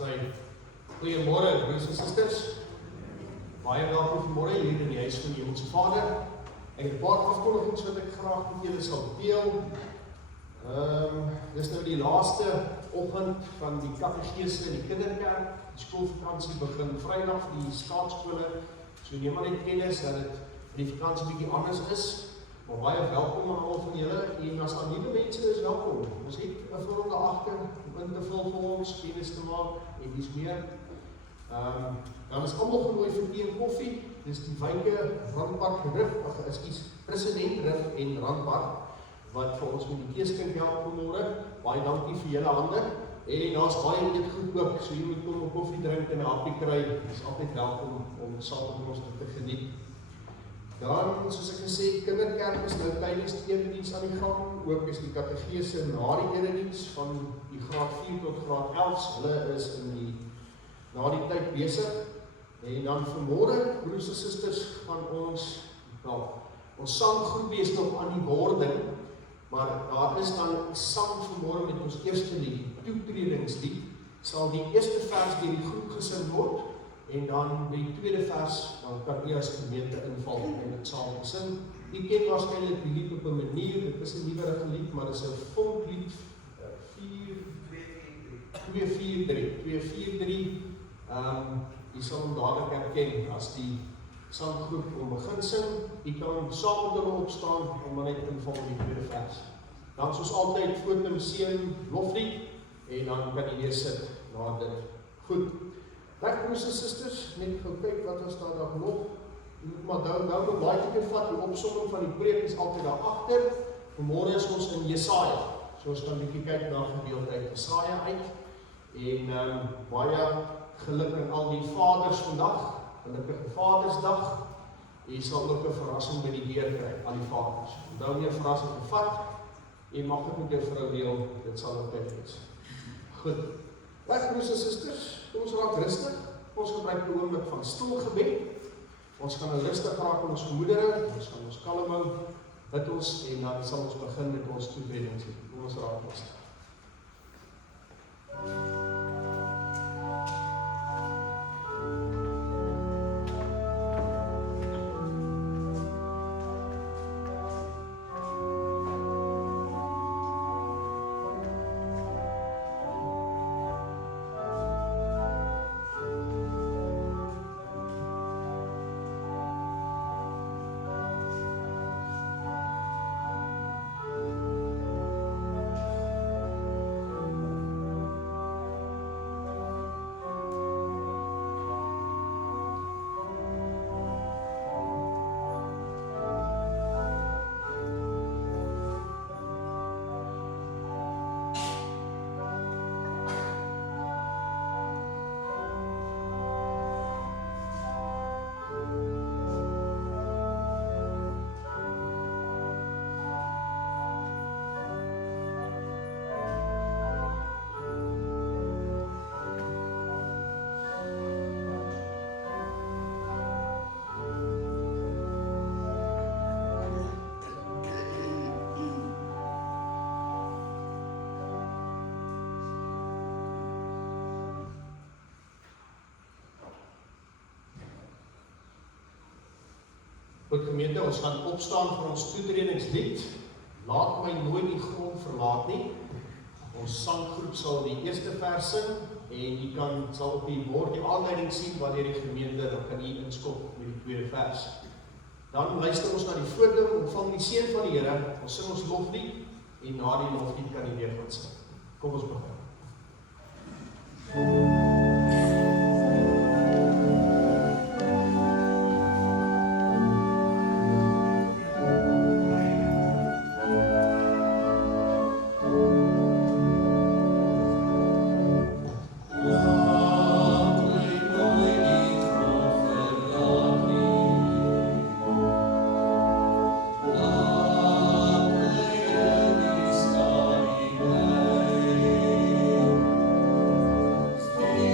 Goeiemôre, broers en susters. Baie welkom vanmôre hier in die huis van die Hemelse Vader. Ek het 'n paar afkondigings wat ek graag met julle sal deel. Dis nou die laaste oggend van die katedese in die kinderkerk. Die skoolvakansie begin Vrydag vir die staatskole. So neem maar net kennis dat die vakansie bietjie anders is. Maar baie welkom aan al van julle, en as daar nuwe mense is, welkom. Ons het 'n vorm agter om in te vul vir ons, kennis te maak en dis meer. Dan is almal genooi vir tee en koffie. Dis die Wyke Randpad president Rif en Randpad wat vir ons met die keeskink help vanmôre. Baie dankie vir julle hande. En daar's baie eetgoed ook, so jy moet kom 'n koffie drink en 'n happie kry. Dis altyd welkom om saam met ons te geniet. Dan, soos ek gesê, kinderkerk is nou tydens die erediens aan die gang. Ook is die katedese na die erediens van die graad 4 tot graad 11. Hulle is na die tyd besig. En dan vanmôre, broers en susters, gaan ons sanggroep is nog aan die wording, maar daar is dan sang vanmôre met ons eerste lied, toetredingslied, sal die eerste vers deur die groep gesing word, en dan die tweede vers, dan kan jy as gemeente inval en dit saam gesing. Jy ken waarskynlik die lied op 'n manier, dit is 'n nuwerige lied, maar dit is 'n volklied, 243. Jy sal hom dadelik herken as die sanggroep om begin sing. Jy kan saam met hulle opstaan om dan net inval in die tweede vers. Dan soos altyd foto, seën, loflied, en dan kan jy weer sit na dit. Goed. Reg, broers en susters, net gou kyk wat ons daar nog. Jy moet maar nou baie keer vat, die opsomming van die preek is altyd daar agter. Vanmôre is ons in Jesaja. So ons kan 'n bietjie kyk na gedeelte uit Jesaja uit. En baie geluk aan al die vaders vandag, gelukkige Vadersdag. Jy sal ook 'n verrassing by die deur kry, al die vaders. Onthou nie 'n verrassing te vat, jy mag dit met jou vrou deel, dit sal altyd wees. Goed. Reg, broers en susters, ons raak rustig. Ons gebruik 'n oomblik van stil gebed. Ons gaan nou rustig raak in ons gemoedere, ons gaan ons kalm hou, bid ons, en dan sal ons begin met ons toetredingslied. Ons raak rustig. Goed gemeente, ons gaan opstaan vir ons toetredingslied. Laat my nooit die grond verlaat nie. Ons sanggroep sal die eerste vers sing, en jy sal op die bord die aanleiding sien wanneer die gemeente, dan kan jy inskop met die tweede vers. Dan luister ons na die foto, ontvang die seën van die Here, ons sing ons loflied, en na die loflied kan jy weer gaan sing. Kom ons begin. Stay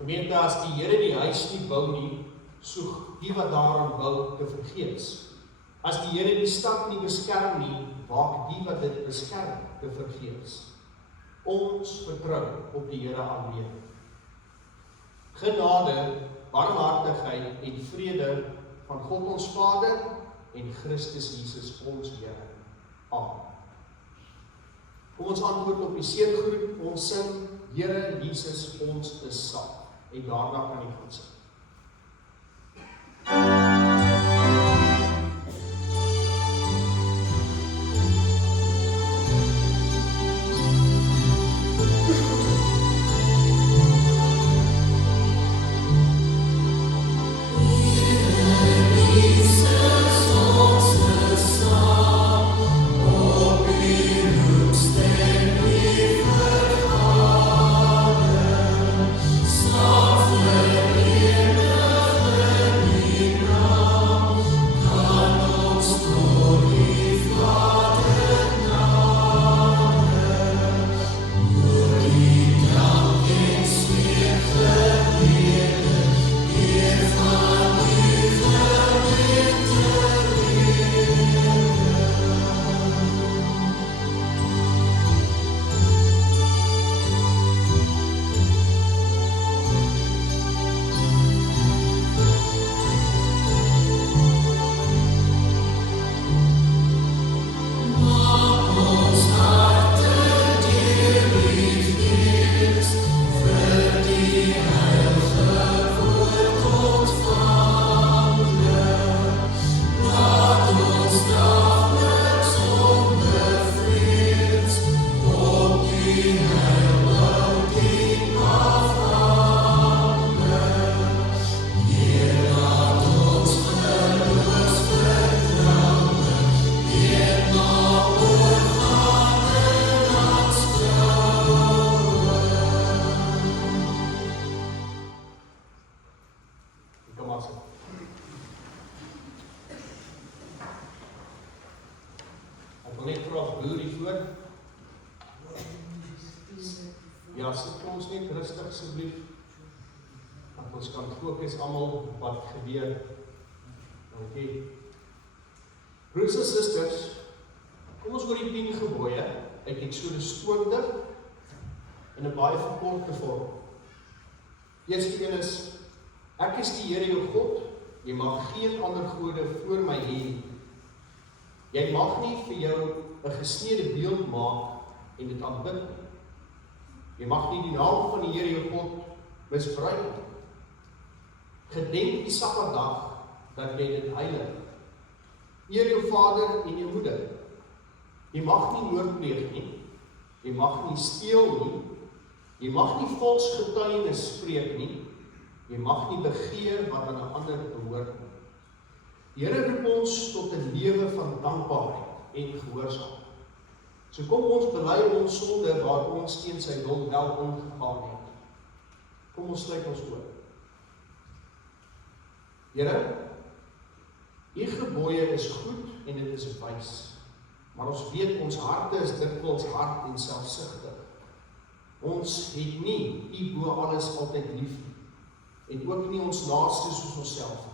Gemeente, as die Here die huis nie bou nie, soek die wat daarin bou te vergeets. As die Here die stad nie beskerm nie, waak die wat dit beskerm te vergeets. Ons vertrou op die Here alleen. Genade, barmhartigheid en vrede van God ons Vader en Christus Jesus ons Here. Amen. Kom ons antwoord op die seëngroet, ons sing, Here Jesus, ons is saam. En daarna kan jy gaan sing. Ja, sit ons net rustig asseblief, dat ons kan fokus almal wat gebeur. Dankie. Broers en susters, kom ons oor die 10 gebooie uit Eksodus 20 in 'n baie verkorte vorm. Eerste een is, ek is die Here jou God, jy mag geen ander gode voor my hê nie. Jy mag nie vir jou 'n gesneede beeld maak en dit aanbid nie. Jy mag nie die naam van die Here jou God misbruik nie. Gedenk die Sabbatdag dat jy dit heilig. Eer jou vader en jou moeder. Jy mag nie moord pleeg nie. Jy mag nie steel nie. Jy mag nie vals getuienis spreek nie. Jy mag nie begeer wat aan 'n ander behoort nie. Die Here roep ons tot 'n lewe van dankbaarheid en gehoorsaamheid. So kom ons bely ons sonde waar ons teen sy wil wel ingegaan het. Kom ons sluit ons oë. Here, U gebooie is goed en dit is wys. Maar ons weet ons harte is dikwels hard en selfsugtig. Ons het nie U bo alles altyd lief nie. En ook nie ons naaste soos onsself.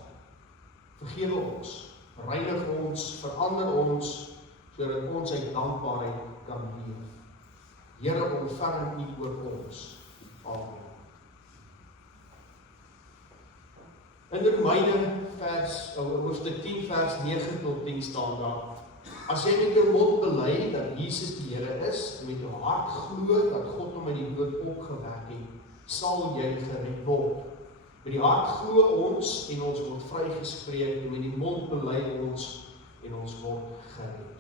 Vergewe ons, reinig ons, verander ons, sodat ons uit dankbaarheid kan leef. Here, ontferm U oor ons. Amen. In Romeine hoofstuk 10 vers 9 tot 10 staan daar: as jy met jou mond bely dat Jesus die Here is en met jou hart glo dat God hom uit die dood opgewek het, sal jy gered word. Met die hart glo ons en ons word vrygespreek, en met die mond bely ons en ons word gered.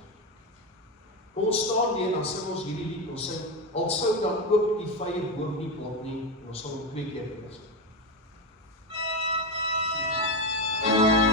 Kom ons staan weer en dan sing ons hierdie lied. Ons sing, al sou dan ook die vrye boom nie plant nie, en ons sal hom 2 keer lees. Amen.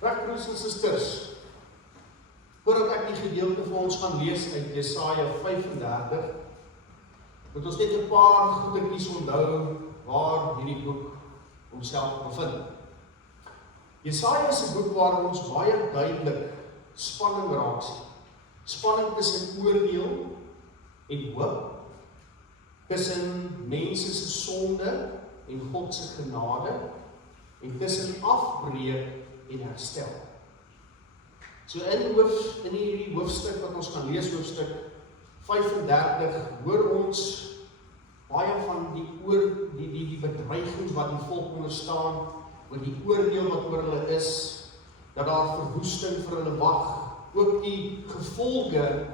Reg, broers en susters, voordat ek die gedeelte vir ons gaan lees uit Jesaja 35, moet ons net 'n paar goedetjies onthou waar hierdie boek homself bevind. Jesaja is 'n boek waar ons baie duidelik spanning raak sien. Spanning tussen oordeel en hoop, tussen mense se sonde en God se genade, en tussen afbreek en herstel. So in hierdie hoofstuk wat ons gaan lees, hoofstuk 35, hoor ons baie van die bedreigings wat die volk onderstaan, oor die oordeel wat oor hulle is, dat daar verwoesting vir hulle wag, ook die gevolge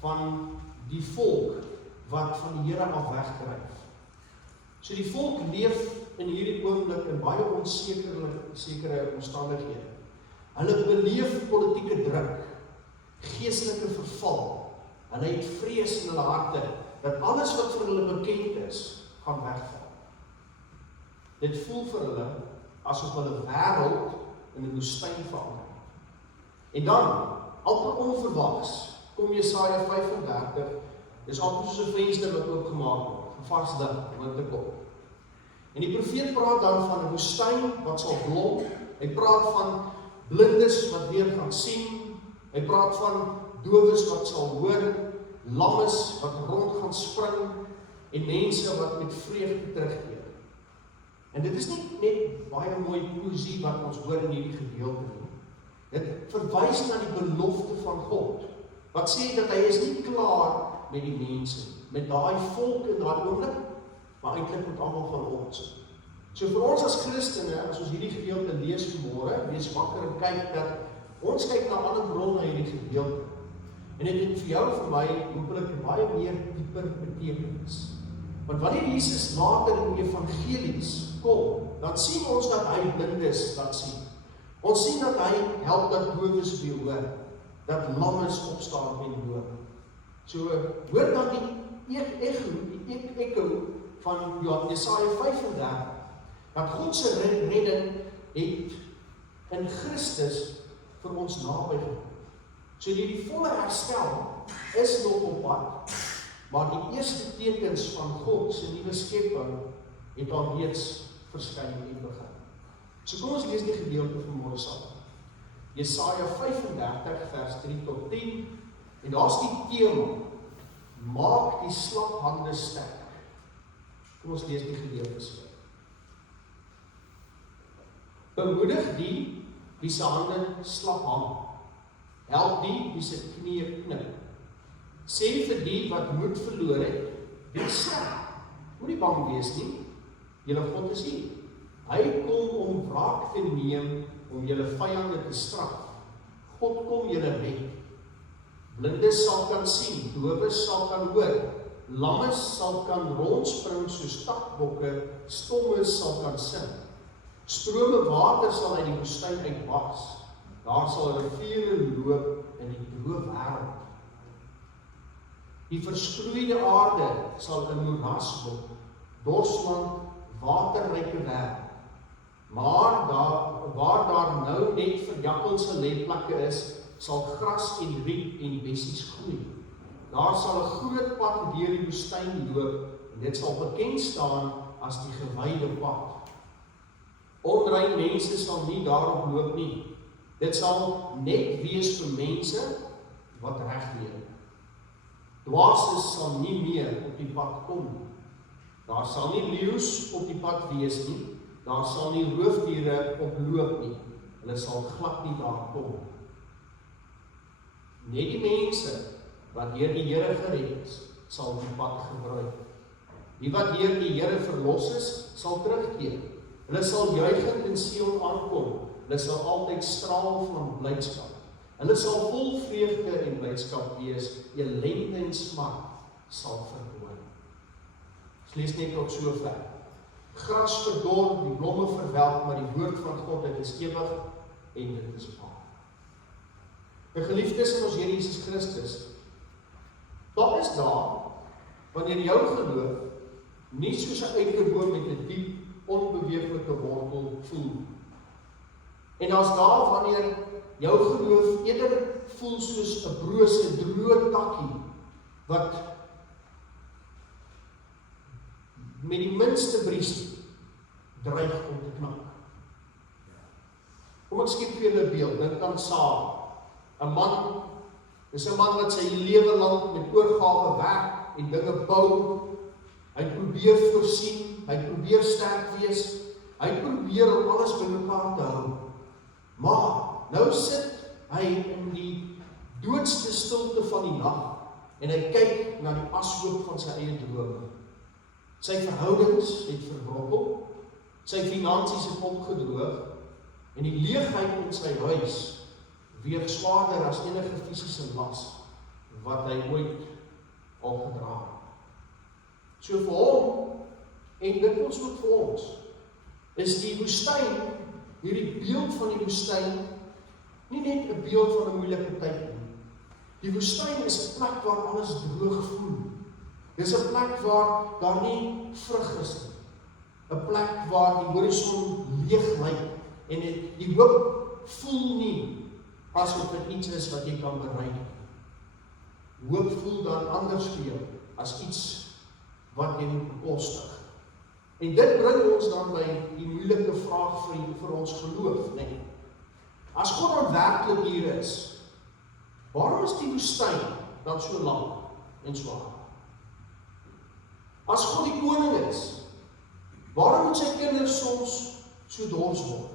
van die volk wat van die Here af wegdryf. So die volk leef in hierdie oomblik in baie onsekere omstandighede. Hulle beleef politieke druk, geestelike verval. Hulle het vrees in hulle harte dat alles wat vir hulle bekend is, gaan wegval. Dit voel vir hulle asof hulle wêreld in 'n woestyn verander. En dan, amper onverwags, kom Jesaja 35, dis amper soos 'n venster wat oopgemaak word, 'n vars ding wat te kom. En die profeet praat dan van 'n woestyn wat sal blom, hy praat van blindes wat weer gaan sien, hy praat van dowes wat sal hoor, lammes wat rond gaan spring, en mense wat met vreugde terugkeer. En dit is nie net baie mooi poesie wat ons hoor in hierdie gedeelte nie. Dit verwys na die belofte van God, wat sê dat hy is nie klaar met die mense, met daai volk in daai oomblik, maar eintlik met almal van ons. So vir ons as Christene, as ons hierdie gedeelte lees vanmôre, wees wakker en kyk dat ons kyk na ander bronne in hierdie gedeelte. En dit het vir jou en vir my hopelik baie meer dieper betekenis. Want wanneer Jesus later in die evangelies kom, dan sien ons dat hy blindes laat sien. Ons sien dat hy help dat dowes weer hoor, dat lammes opstaan en loop. So hoor dan die echo van Jesaja 35, dat God se redding het in Christus vir ons naby gekom. So die volle herstel is nog op pad, maar die eerste tekens van God se nuwe skepping het al reeds verskyn en begin. So kom ons lees die gedeelte vanmôre saam. Jesaja 35 vers 3 tot 10, en daar's die tema: maak die slap hande sterk. Kom ons lees die gedeelte saam. Bemoedig die wie se hande slap hang. Help die wie se knieë knik. Sê vir die wat moed verloor het, wees sterk. Moenie bang wees nie. Julle God is hier. Hy kom om wraak te neem, om julle vyande te straf. God kom julle red. Blindes sal kan sien, dowes sal kan hoor, lammes sal kan rondspring soos takbokke, stommes sal kan sing. Strome water sal uit die woestyn uitbars. Daar sal riviere loop in die droë wêreld. Die verskroeide aarde sal 'n moeras word, dorsland, waterryke wêreld. Maar waar daar nou net verjakkelse ledplekke is, sal gras en riet en bessies groei. Daar sal 'n groot pad deur die woestyn loop, en dit sal bekend staan as die gewyde pad. Onrein mense sal nie daarop loop nie. Dit sal net wees vir mense wat reg leef. Dwaases sal nie meer op die pad kom nie. Daar sal nie leeu's op die pad wees nie. Daar sal nie roofdiere op loop nie. Hulle sal glad nie daar kom. Net die mense wat deur die Here gered is, sal die pad gebruik. Die wat deur die Here verlos is, sal terugkeer. Hulle sal juigend in Sion aankom. Hulle sal altyd straal van blydskap. Hulle sal vol vreugde en blydskap wees. Ellende en smart sal verdwyn. Ons lees net tot sover. Gras verdor, die blomme verwelk, maar die woord van God, dit is ewig en dit is waar. My geliefdes in ons Here Jesus Christus, daar is daar, wanneer jou geloof nie soos 'n eikeboom met 'n diep onbeweeglike wortel voel. En as daar wanneer jou geloof eerder voel soos 'n brose, droë takkie, wat met die minste briesie dreig om te knak. Kom ek skep vir julle 'n beeld, dink aan Sara. 'n man, dis 'n man wat sy lewe lank met oorgawe werk en dinge bou. Hy probeer voorsien, hy probeer sterk wees, hy probeer om alles bymekaar te hou. Maar nou sit hy in die doodste stilte van die nag en hy kyk na die ashoop van sy eie drome. Sy verhoudings het verbrokkel, sy finansies het opgedroog en die leegheid in sy huis weeg swaarder as enige fisiese las wat hy ooit al gedra het. So vir hom, en dit ons ook vir ons, is die woestyn, hierdie beeld van die woestyn, nie net 'n beeld van 'n moeilike tyd nie. Die woestyn is 'n plek waar alles droog voel. Dit is 'n plek waar daar nie vrug is nie. 'n Plek waar die horison leeg lyk en die hoop voel nie asof dit iets is wat jy kan bereik. Hoop voel dan anders vir jou as iets wat jy moet bekostig. En dit bring ons dan by die moeilike vraag vir ons geloof, nee. As God dan werklik hier is, waarom is die woestyn dan so lank en swaar? As God die koning is, waarom moet sy kinders soms so dors word?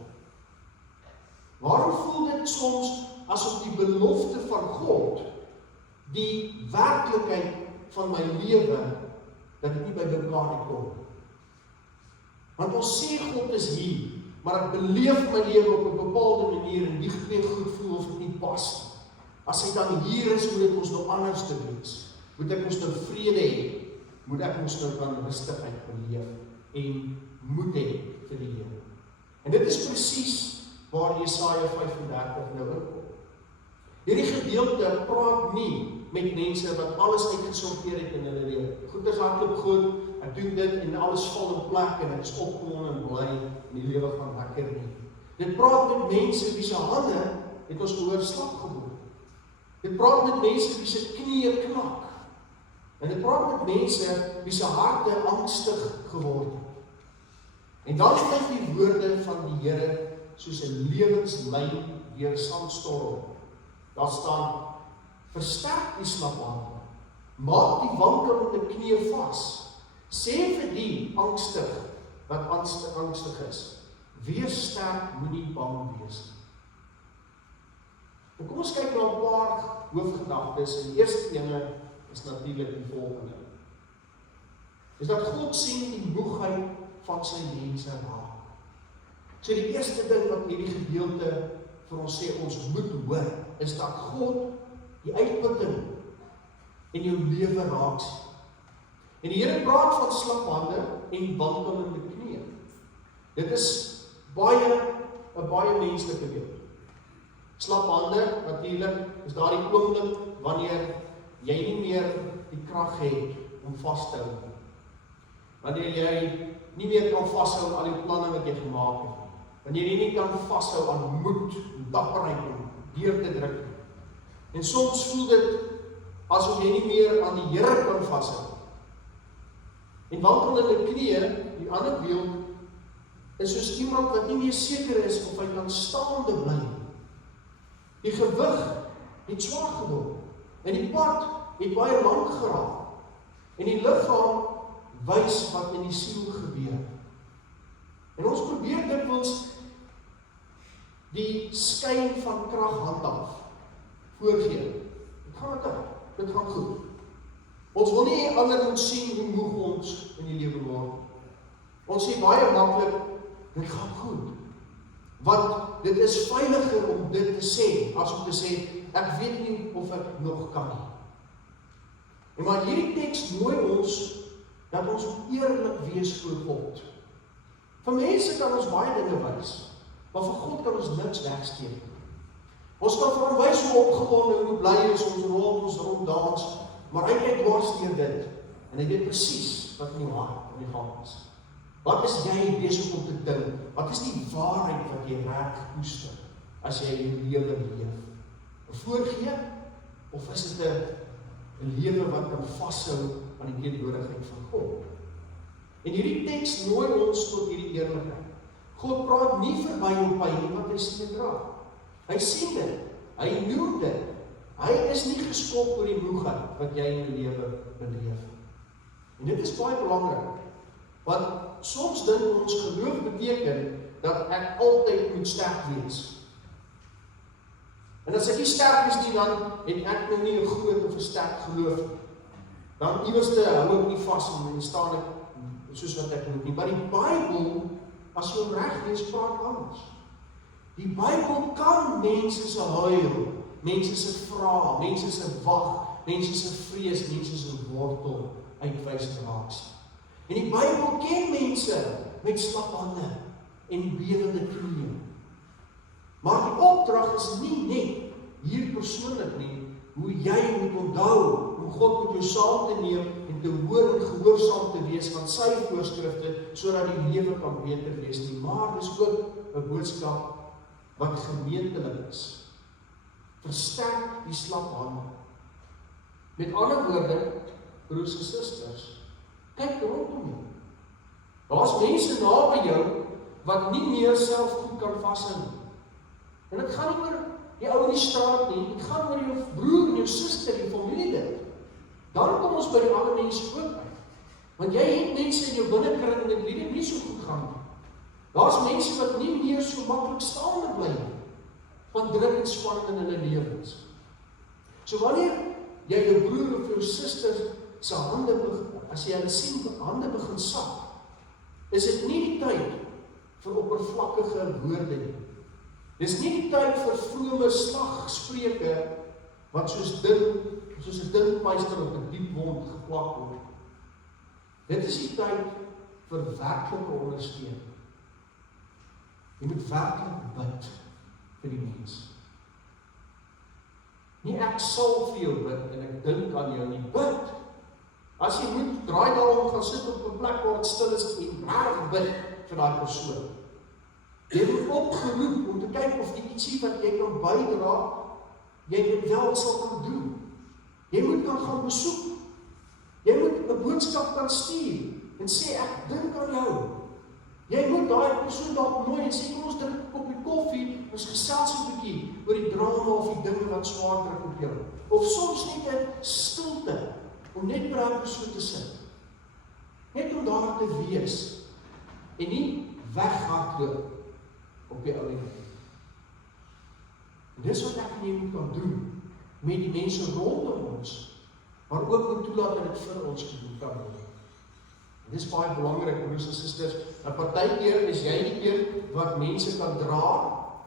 Waarom voel dit soms asof die belofte van God, die werklikheid van my lewe, dat dit nie by mekaar kom? Want ons sê God is hier, maar ek beleef my lewe op 'n bepaalde manier en die twee goed voel of dit nie pas nie. As hy dan hier is, moet ek ons nou anders te wees. Moet ek ons nou vrede hê, moet ek ons nou van rustigheid beleef en moed hê vir die Here. En dit is presies waar Jesaja 35 nou inkom. Hierdie gedeelte praat nie met mense wat alles uitgesorteer het in hulle lewe. Goed is hardloop goed, ek doen dit en alles val in plek en ek is opgewonde en bly en die lewe gaan lekker nie. Dit praat met mense wie se hande het ons gehoor slap geword. Dit praat met mense wie se knieë knak. En dit praat met mense wie se harte angstig geword het. En dan kyk die woorde van die Here soos 'n lewenslyn deur sandstorm. Daar staan: versterk die slaphande, maak die wankelende knieë vas. Sê vir die angstig wat angstig is, wees sterk, moenie bang wees nie. En kom ons kyk na 'n paar hoofgedagtes en die eerste ene is natuurlik die volgende. Is dat God sien die moegheid van sy mense raak. So die eerste ding wat hierdie gedeelte vir ons sê, ons moet hoor, is dat God die uitputting in jou lewe raak sien. En die Here praat van slaphande en wankelende knieë. Dit is 'n baie menslike beeld. Slaphande, natuurlik, is daardie oomblik wanneer jy nie meer die krag het om vas te hou. Wanneer jy nie meer kan vashou aan al die planne wat jy gemaak het. Wanneer jy nie kan vashou aan moed en dapperheid om deur te druk. En soms voel dit asof jy nie meer aan die Here kan vashou. En wankelende knieë, die ander beeld, is soos iemand wat nie meer seker is of hy kan staande bly. Die gewig het swaar geword. En die pad het baie lank geraak. En die liggaam wys wat in die siel gebeur. En ons probeer dikwels die skyn van krag handhaaf, voorgee. Dit gaan lekker, dit gaan goed. Ons wil nie ander moet sien hoe moeg ons in die lewe word. Ons sê baie maklik, dit gaan goed. Want dit is veiliger om dit te sê, as om te sê, ek weet nie of ek nog kan nie. En maar hierdie teks nooi ons, dat ons eerlik wees voor God. Vir mense kan ons baie dinge wys, maar vir God kan ons niks wegsteek. Ons kan vir hom wys hoe opgewonde en hoe bly is ons ronddans, maar hy kyk dwars deur dit, en hy weet presies wat in die hart van die gang is. Wat is jy besig om te dink? Wat is die waarheid wat jy raak koester as jy jou lewe leef? 'n Voorgee? Of is dit 'n lewe wat kan vashou aan die teenwoordigheid van God? En hierdie teks nooi ons tot hierdie eerlikheid. God praat nie verby jou pyn nie, want hy sien dit raak. Hy sien dit, hy noem dit. Hy is nie geskok oor die moegheid wat jy in jou lewe beleef. En dit is baie belangrik, want soms dink ons geloof beteken dat ek altyd moet sterk wees. En as ek nie sterk is nie, dan het ek nou nie 'n groot of 'n sterk geloof nie. Dan iewers hou ek nie vas en staan ek soos wat ek moet nie. Maar die Bybel, as jy hom reg lees, praat anders. Die Bybel kan mense se huil, mense se vrae, mense se wag, mense se vrees, mense se wortel uitwys raaks. En die Bybel ken mense met slap hande en bewende knieë. Maar die opdrag is nie net hier persoonlik nie, hoe jy moet onthou, om God met jou saam te neem en te hoor en gehoorsaam te wees aan sy voorskrifte, sodat die lewe kan beter wees nie. Maar dis ook 'n boodskap wat gemeentelik is. Versterk die slap hande. Met ander woorde, broers en susters, kyk rondom jou. Daar's mense naby jou wat nie meer self goed kan vashou nie. En dit gaan nie oor die ou in die straat nie, dit gaan oor jou broer en jou suster, jou familielid. Dan kom ons by die ander mense ook uit. Want jy het mense in jou binnekring en dit weet nie so goed gaan nie. Daar's mense wat nie meer so maklik staande bly nie, van druk en spanning in hulle lewens. So wanneer jy jou broer of jou suster se hande begin, as jy hulle sien hande begin sak, is dit nie die tyd vir oppervlakkige woorde nie. Dis nie die tyd vir vrome slagspreuke wat soos 'n dun pleister op 'n diep wond geplak word. Dit is die tyd vir werklike ondersteuning. Jy moet werklik bid vir die mens. Nie ek sal vir jou bid en ek dink aan jou nie. Bid. As jy moet, draai daarom gaan sit op 'n plek waar dit stil is en reg bid vir daai persoon. Jy word opgeroep om te kyk of jy ietsie wat jy kan bydra, jy dit wel sal kan doen. Jy moet kan gaan besoek. Jy moet 'n boodskap kan stuur en sê ek dink aan jou. Jy moet daai persoon dalk nooi en sê kom ons drink 'n koppie koffie, ons gesels 'n bietjie oor die drama of die dinge wat swaar druk op jou. Of soms net 'n stilte om net by daai persoon te sit. Net om daar te wees en nie weghardloop op die ou end. En dis wat ek en jy moet kan doen met die mense rondom ons, maar ook moet toelaat dat dit vir ons gedoen kan word. En dis baie belangrik, broers en susters, dat partykeer is jy die een wat mense kan dra,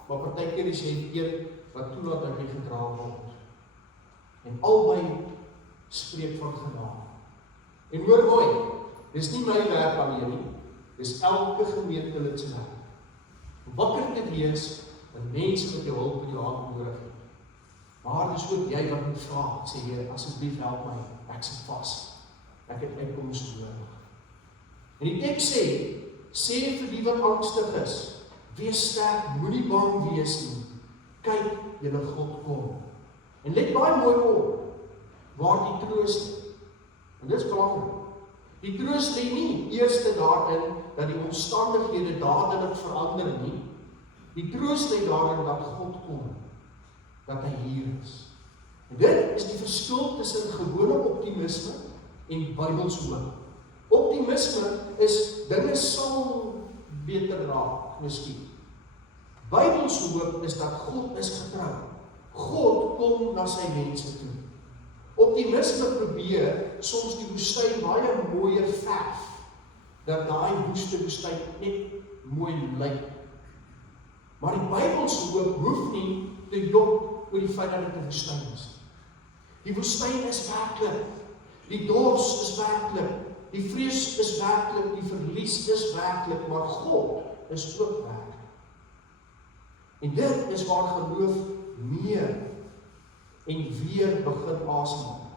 maar partykeer is jy die een wat toelaat dat jy gedra word. En albei spreek van genade. En hoor mooi, dis nie my werk alleen nie, dis elke gemeentelid se werk. Wakker te wees, 'n mens met jou hulp in jou hand nodig het. Maar dis ook jy wat moet vra, sê Here, asseblief help my, ek sit vas. Ek het uitkoms nodig. En die teks sê vir die wat angstig is, wees sterk, moenie bang wees nie. Kyk, julle God kom. En let baie mooi op, waar die troos lê. En dis belangrik. Die troos lê nie eers daarin dat die omstandighede dadelik verander nie. Die troos lê daarin dat God kom, dat hy hier is. En dit is die verskil tussen gewone optimisme en Bybelse hoop. Optimisme is dinge sal beter raak, miskien. Bybelse hoop is dat God is getrou. God kom na sy mense toe. Optimisme probeer soms die woestyn baie mooier verf, dat daai woestyn net mooi lyk. Maar die Bybelse hoop hoef nie te jok oor die feit dat dit 'n woestyn is. Die woestyn is werklik, die dors is werklik, die vrees is werklik, die verlies is werklik, maar God is ook werklik. En dit is waar geloof meer en weer begin asemhaal.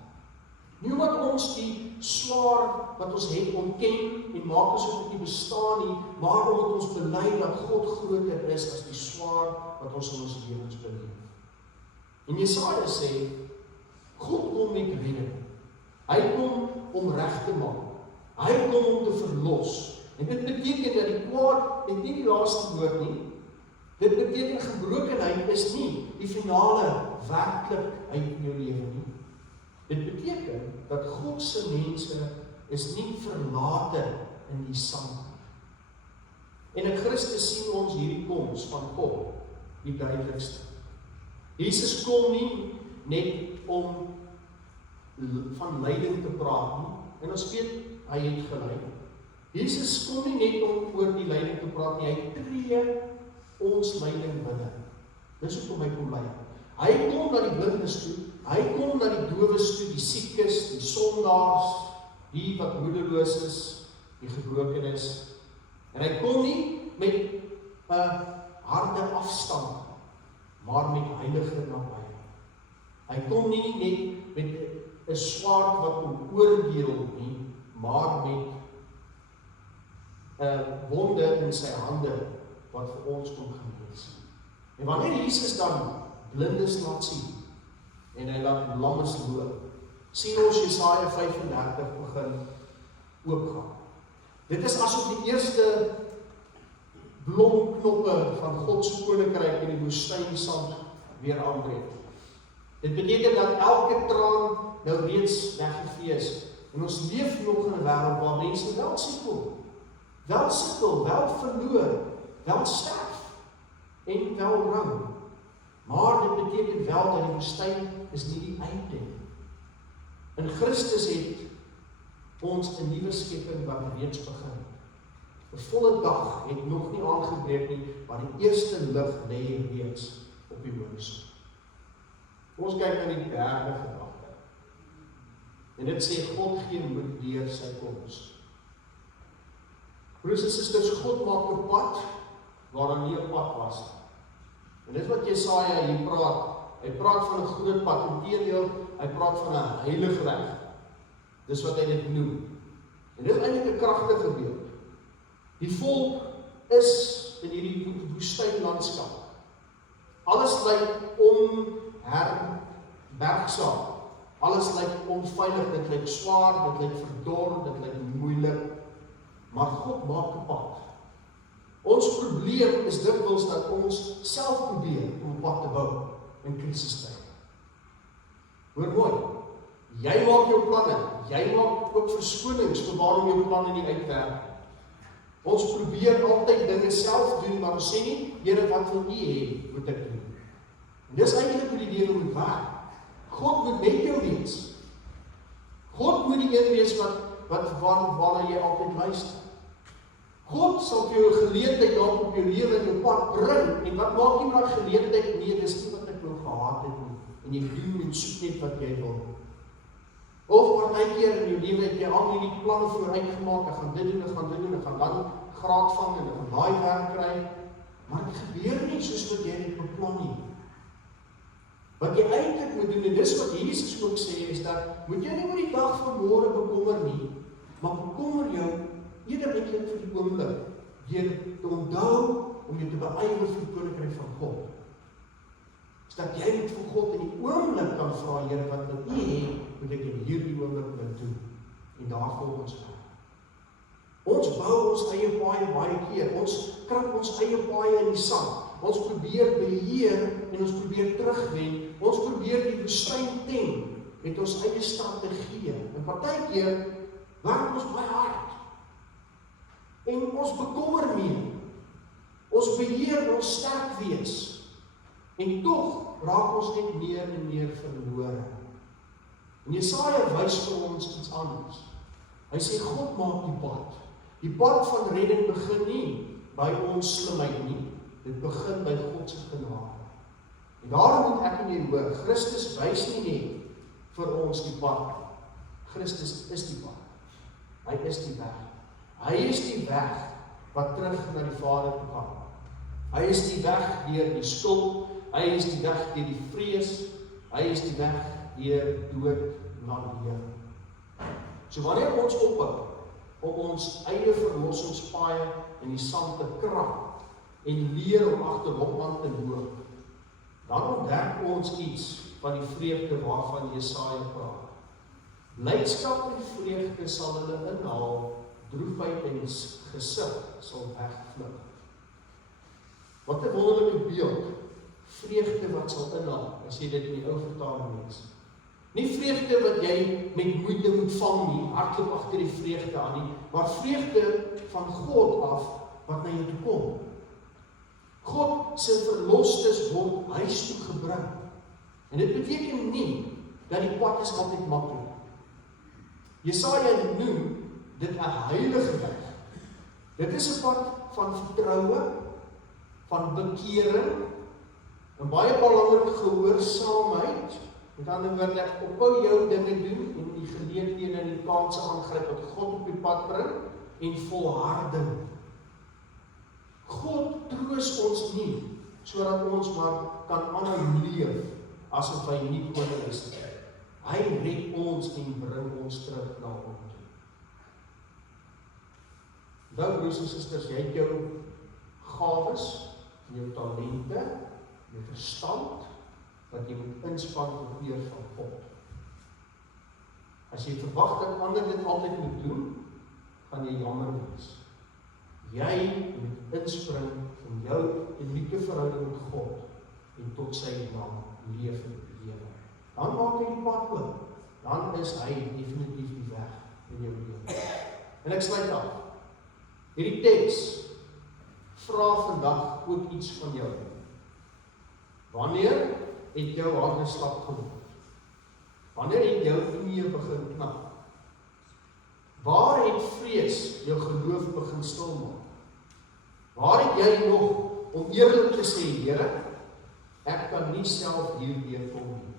Nie omdat ons die swaar wat ons het ontken en maak asof dit nie bestaan nie, maar omdat ons bely dat God groter is as die swaar wat ons in ons lewens beleef. En Jesaja sê, God kom met redding. Hy kom om reg te maak. Hy kom om te verlos. En dit beteken dat die kwaad het nie die laaste woord nie. Dit beteken gebrokenheid is nie die finale werklikheid in jou lewe nie. Dit beteken dat God se mense is nie verlate in die sand. En in Christus sien ons hierdie koms van God die duidelikste. Jesus kom nie net om van lyding te praat nie, en ons weet, hy het gelei. Jesus kom nie net om oor die lyding te praat nie, hy tree ons lyding binne. Dis hoekom hy kom lei. Hy kom na die blindes toe, hy kom na die dowes toe, die siekes, die sondaars, die wat moedeloos is, die gebroken is. En hy kom nie met 'n harde afstand, maar met heilige nabyheid. Hy kom nie net met 'n swaard wat hom oordeel nie, maar met 'n wonde in sy hande wat vir ons kom genees. En wanneer Jesus dan blindes laat sien en hy laat lammes loop, sien ons Jesaja 35 begin oopgaan. Dit is asof die eerste blomknoppe van God se koninkryk in die woestynsand weer aanbreek. Dit beteken dat elke traan nou reeds weggevee is. En ons leef nog in 'n wêreld waar mense wel sukkel, wel verloor, wel sterf en wel rou. Maar dit beteken wel dat die woestyn is nie die einde nie. In Christus het ons 'n nuwe skepping wat reeds begin. 'n Volle dag het nog nie aangebreek nie, maar die eerste lig lê reeds op die horison. Ons kyk na die derde gedagte. En dit sê God gee moed deur sy koms. Broers en susters, God maak 'n pad waar daar nie 'n pad was nie. En dit wat Jesaja hier praat, hy praat van 'n groot pad, inteendeel, hy praat van 'n heilige weg. Dis wat hy dit noem. En dit is eintlik 'n kragtige beeld. Die volk is in hierdie woestynlandskap. Alles lyk onherbergsaam. Alles lyk onveilig, dit lyk swaar, dit lyk verdor, dit lyk moeilik. Maar God maak 'n pad. Ons probleem is dikwels dat ons self probeer om 'n pad te bou in krisistyd. Hoor mooi, jy maak jou planne, jy maak ook verskonings vir waarom jou planne nie uitwerk. Ons probeer altyd dinge self doen, maar ons sê nie, Here, wat wil U hê moet ek doen? En dis eintlik hoe die lewe moet werk. God moet met jou wees. God moet die een wees waarna jy altyd luister. God sal vir jou 'n geleentheid dalk op jou lewe en jou pad bring. En wat maak jy met daai geleentheid? Nee, dis nie wat ek wou gehad het nie. En jy doen en soek net wat jy wil. Of partykeer in jou lewe het jy al hierdie planne vooruit gemaak, ek gaan dit doen, ek gaan dit doen, ek gaan dan graad vang en ek gaan daai werk kry. Maar dit gebeur nie soos wat jy dit beplan nie. Wat jy eintlik moet doen, en dis wat Jesus ook sê, is dat moet jy nie oor die dag van môre bekommer nie, maar bekommer jou eerder eintlik vir die oomblik, deur te onthou om jou te beywer vir die koninkryk van God. Is dat jy moet vir God in die oomblik kan vra, Here, wat wil U hê, moet ek in hierdie oomblik wil doen, en daar volgens gaan. Ons bou ons eie paaie baie keer, ons krap ons eie paaie in die sand, ons probeer beheer en ons probeer terugwen, ons probeer die woestyn tem met ons eie strategieë. En partykeer werk ons baie hard. En ons bekommer nie. Ons beheer ons sterk wees. En tog raak ons net meer en meer verlore. En Jesaja wys vir ons iets anders. Hy sê God maak die pad. Die pad van redding begin nie by ons slimheid nie. Dit begin by God se genade. En daarom moet ek en jy hoor, Christus wys nie net vir ons die pad. Christus is die pad. Hy is die weg. Hy is die weg wat terug na die Vader toe gaan. Hy is die weg deur die skuld, hy is die weg deur die vrees, hy is die weg deur dood na lewe. So wanneer ons ophou om ons eie verlossingspaaie in die sand te krap en leer om agterop aan te loop, dan ontdek ons iets van die vreugde waarvan Jesaja praat. Blydskap en vreugde sal hulle inhaal, droefheid en gesig sal wegvlug. Wat 'n wonderlike beeld, vreugde wat sal inhaal, as jy dit in die ou vertaling lees. Nie vreugde wat jy met moeite moet vang nie, hardloop agter die vreugde aan nie, maar vreugde van God af, wat na jou toe kom. God se verlostes word huis toe gebring. En dit beteken nie, dat die pad is altyd maklik. Jesaja noem dit 'n heilige weg. Dit is 'n pad van vertroue, van bekering, en baie belangrik gehoorsaamheid. Met ander woorde, ek ophou jou dinge doen en die geleenthede en die kanse aangryp wat God op die pad bring en volharding. God troos ons nie sodat ons maar kan aanhou leef asof hy nie koning is nie. Hy red ons en bring ons terug na hom toe. Nou broers en susters, jy het jou gawes, jou talente, jou verstand wat jy moet inspann tot eer van God. As jy verwag dat ander dit altyd moet doen, gaan jy jammer wees. Jy moet inspring in jou unieke verhouding met God en tot sy naam leef en lewe. Dan maak hy die pad oop. Dan is hy definitief die weg in jou lewe. En ek sluit af. Hierdie teks vra vandag ook iets van jou. Wanneer het jou harde slap geword? Wanneer het jou knieë begin knak? Waar het vrees jou geloof begin stil maak? Waar het jy nog om eerlik te sê, Here, ek kan nie self hierdeur kom nie.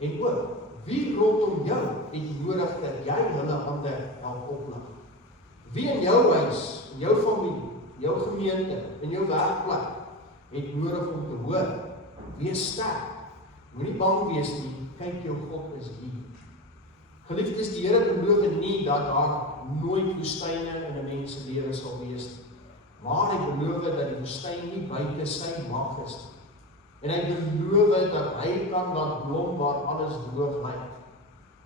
En ook, wie rondom jou het nodig dat jy hulle hande help oplig? Wie in jou huis, in jou familie, in jou gemeente, in jou werkplek, het nodig om te hoor, wees sterk, moenie bang wees nie, kyk jou God is hier. Geliefdes, die Here beloof nie dat daar nooit woestyne in 'n mens se lewe sal wees nie. Maar hy beloof dat die woestyn nie buite sy mag is nie. En hy beloof dat hy kan laat blom waar alles droog lyk.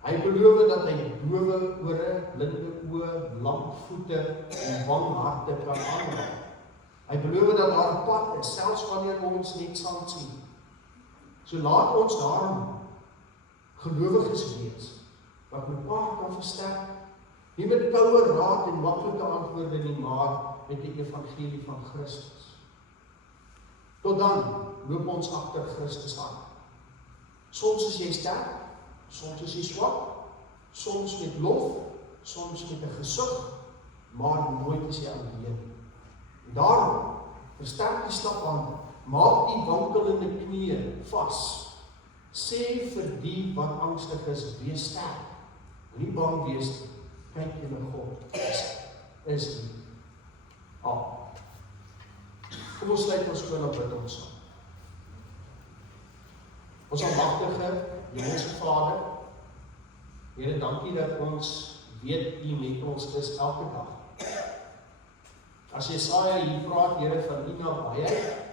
Hy beloof dat hy dowe ore, blinde oë, lam voete en bang harte kan aanraak. Hy beloof dat daar 'n pad is, selfs wanneer ons net sand sien. So laat ons daarom gelowiges wees, wat mekaar kan versterk, nie met koue raad en maklike antwoorde nie, maar met die evangelie van Christus. Tot dan loop ons agter Christus aan. Soms is jy sterk, soms is jy swak, soms met lof, soms met 'n gesug, maar nooit is jy alleen. Daarom, versterk die staphande, maak die wankelende knieë vas. Sê vir die wat angstig is, wees sterk. Nie bang wees nie. Kyk jy na God. Is nie. Kom ons sluit ons oë en bid ons saam. Ons almagtige, Hemelse Vader, Here, dankie dat ons weet U met ons is elke dag. As Jesaja hier praat, Here, van U nabyheid,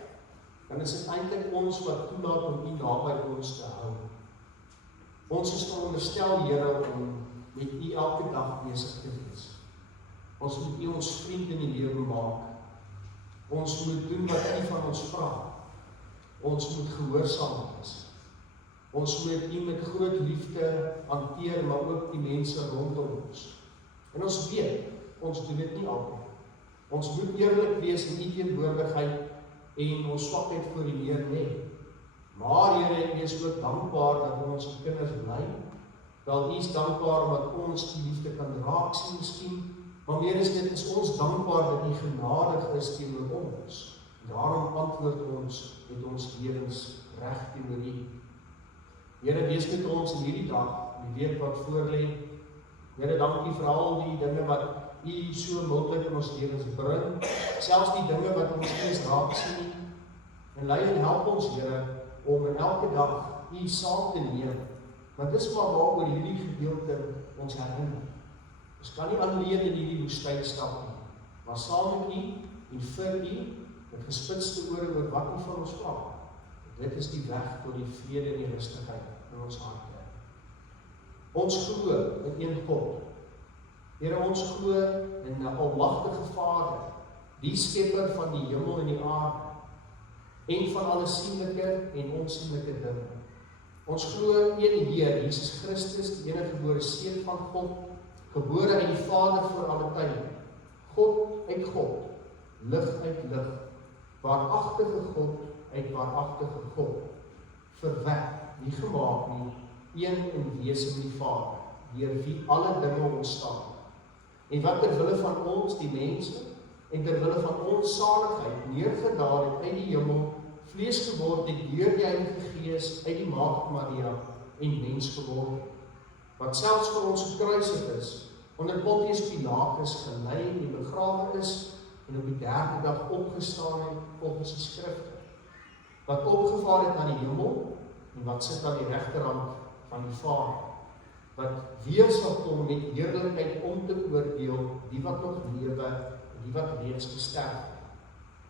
dan is dit eintlik ons wat toelaat om U naby ons te hou. Ons is veronderstel, Here, om met U elke dag besig te wees. Ons moet U ons vriend in die lewe maak. Ons moet doen wat U van ons vra. Ons moet gehoorsaam wees. Ons moet U met groot liefde hanteer, maar ook die mense rondom ons. En ons weet, ons doen dit nie altyd. Ons moet eerlik wees in U teenwoordigheid en ons swakheid voor U Heer lê. Maar Here, ek is ook dankbaar dat ons as kinders bly. Wel, U is dankbaar omdat ons die liefde kan raak sien miskien, maar meer is dit, is ons dankbaar dat U genadig is teenoor ons. Daarom antwoord ons met ons lewens reg teenoor U. Here, wees met ons in hierdie dag, die week wat voorlê. Here, dankie vir al die dinge wat U so moontlik in ons lewens bring, selfs die dinge wat ons nie eens raak sien nie. En lei en help ons, Here, om in elke dag U saam te neem Maar dis maar waaroor hierdie gedeelte ons herinner. Ons kan nie alleen in hierdie woestyn stap nie, maar saam met U en vir U met gespitste ore oor wat U van ons vra. Dit is die weg tot die vrede en die rustigheid in ons harte. Ons glo in een God. Here, ons glo in 'n almagtige Vader, die skepper van die hemel en die aarde, en van alle sienlike en onsienlike dinge. Ons glo een Heer, Jesus Christus, die enige gebore Seun van God, gebore uit die Vader voor alle tye, God uit God, lig uit lig, waaragtige God uit waaragtige God, verwek, nie gemaak nie, een in wese met die Vader, deur wie alle dinge ontstaan, en wat terwille van ons, die mense, en terwille van ons saligheid, neergedaal het uit die hemel, vlees geword het deur die Heilige Gees uit die Maagd Maria en mens geword, wat selfs vir ons gekruisig is, onder Pontius Pilatus gelei en begrawe is, en op die derde dag opgestaan het volgens die skrifte, wat opgevaar het na die hemel, en wat sit aan die regterhand van die Vader, wat weer sal kom met heerlikheid om te oordeel die wat nog lewe en die wat reeds gesterf het,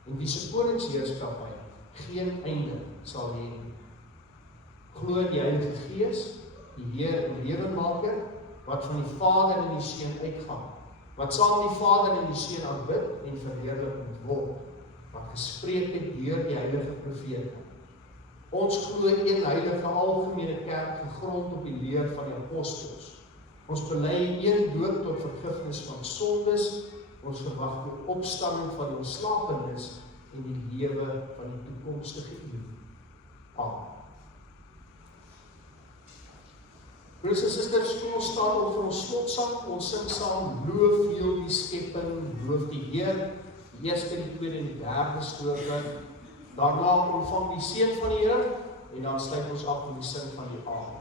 en wie se koningsheerskappy geen einde sal hê. Glo in die Heilige Gees, die Heer en Lewenmaker, wat van die Vader en die Seun uitgaan, wat saam die Vader en die Seun aanbid en verheerlik moet word, wat gespreek het deur die heilige profete. Ons glo een heilige algemene kerk gegrond op die leer van die apostels. Ons bely een doop tot vergifnis van sondes, ons verwag die opstanding van die ontslapenis en die lewe van die toekomstige eeu. Amen. Broers en susters, kom ons staan op vir ons slotsang, ons sing saam, loof heel die skepping, loof die Heer, die eerste, die tweede en die derde strofe. Daarna ontvang die seën van die Here en dan sluit ons af met die sin van die amen.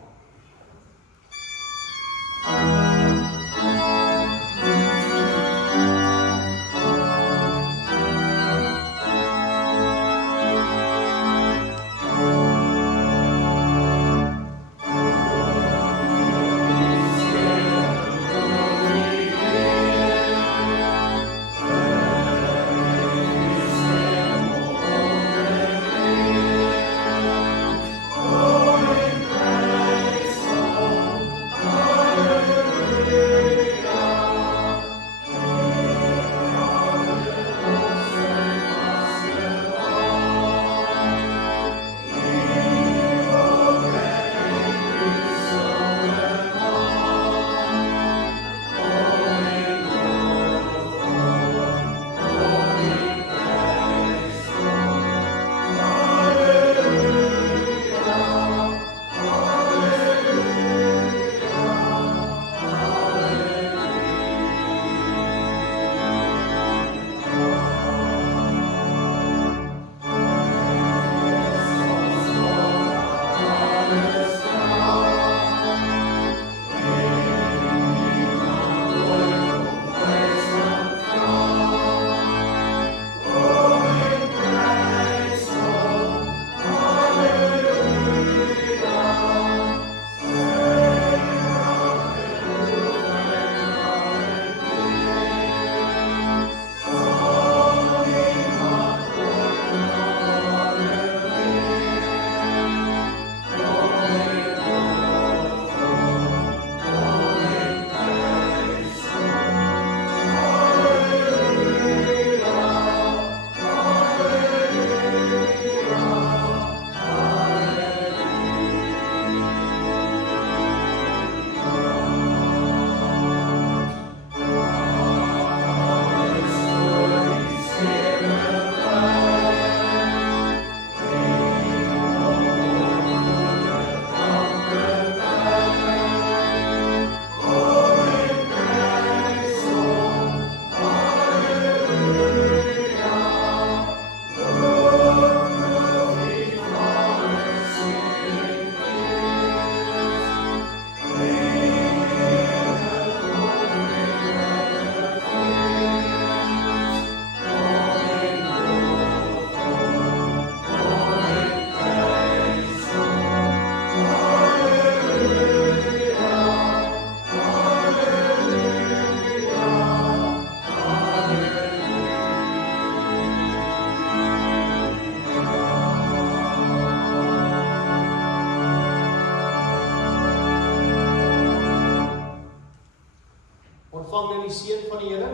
die seën van die Here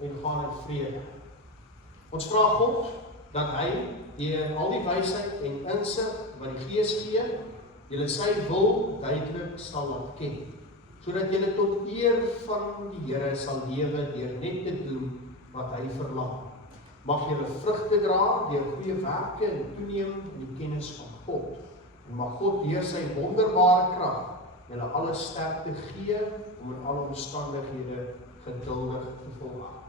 en gaan in vrede. Ons vra God dat hy deur al die wysheid en insig wat die Gees gee, julle sy wil duidelik sal laat ken, sodat julle tot eer van die Here sal lewe deur net te doen wat hy verlang. Mag julle vrugte dra deur goeie werke en toeneem in die kennis van God. En mag God deur sy wonderbare krag julle alle sterkte gee om in alle omstandighede geduldig te volhard.